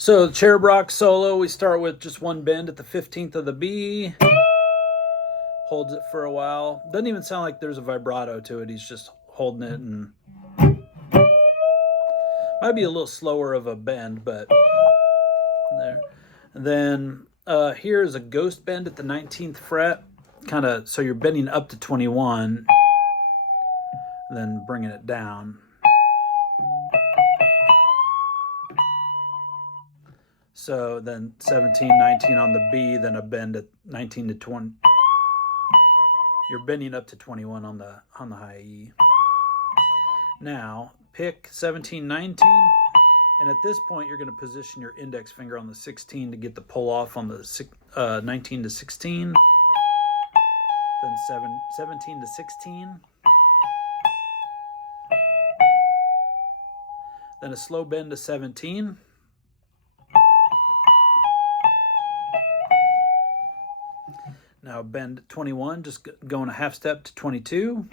So the Cherub Rock solo, we start with just one bend at the 15th of the B. Holds it for a while. Doesn't even sound like there's a vibrato to it. He's just holding it, and might be a little slower of a bend, but there. And then here's a ghost bend at the 19th fret, kind of, so you're bending up to 21, then bringing it down. So then 17, 19 on the B, then a bend at 19 to 20. You're bending up to 21 on the high E. Now pick 17, 19, and at this point you're going to position your index finger on the 16 to get the pull off on the 19 to 16. Then 17 to 16. Then a slow bend to 17. Now bend 21, just going a half step to 22.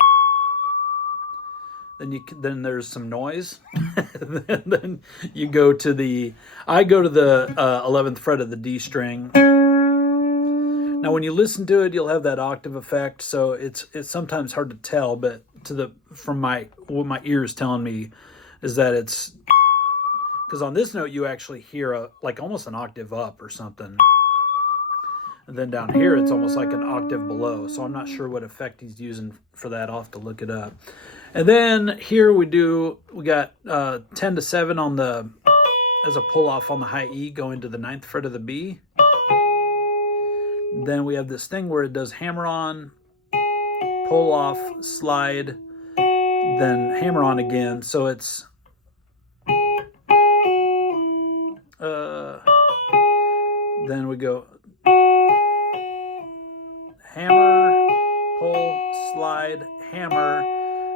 Then there's some noise. then you go to the 11th fret of the D string. Now when you listen to it, you'll have that octave effect, so it's sometimes hard to tell, but what my ear is telling me is that it's because on this note you actually hear like almost an octave up or something. And then down here, it's almost like an octave below. So I'm not sure what effect he's using for that. I'll have to look it up. And then here we got 10 to 7 as a pull off on the high E going to the 9th fret of the B. Then we have this thing where it does hammer on, pull off, slide, then hammer on again. So it's then we go hammer, pull, slide, hammer.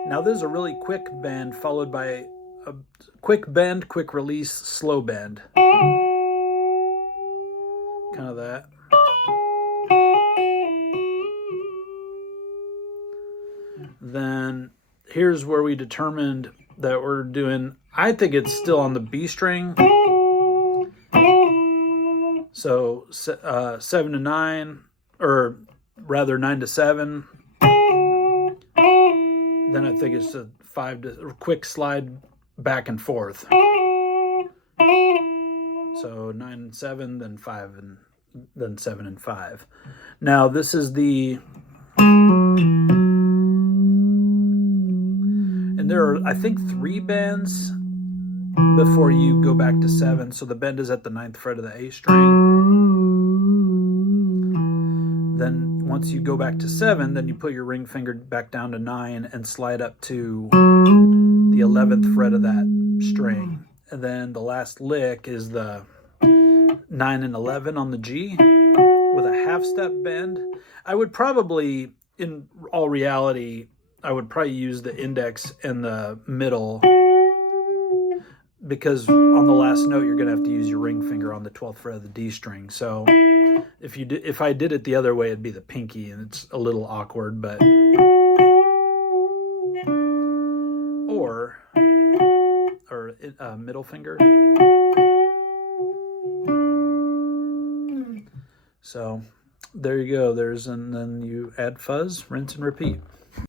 Now this is a really quick bend followed by a quick bend, quick release, slow bend. Kind of that. Then here's where we determined that we're doing, I think it's still on the B string. So 7 to 9, or rather 9 to 7. Then I think it's a 5 to quick slide back and forth. So 9 and 7, then 5 and then 7 and 5. Now this is and there are I think 3 bends before you go back to 7. So the bend is at the 9th fret of the A string. Then once you go back to 7, then you put your ring finger back down to 9 and slide up to the 11th fret of that string. And then the last lick is the 9 and 11 on the G with a half step bend. I would probably, in all reality, I would probably use the index and the middle, because on the last note you're going to have to use your ring finger on the 12th fret of the D string. So if I did it the other way, it'd be the pinky, and it's a little awkward, but or middle finger. So there you go. And then you add fuzz, rinse and repeat.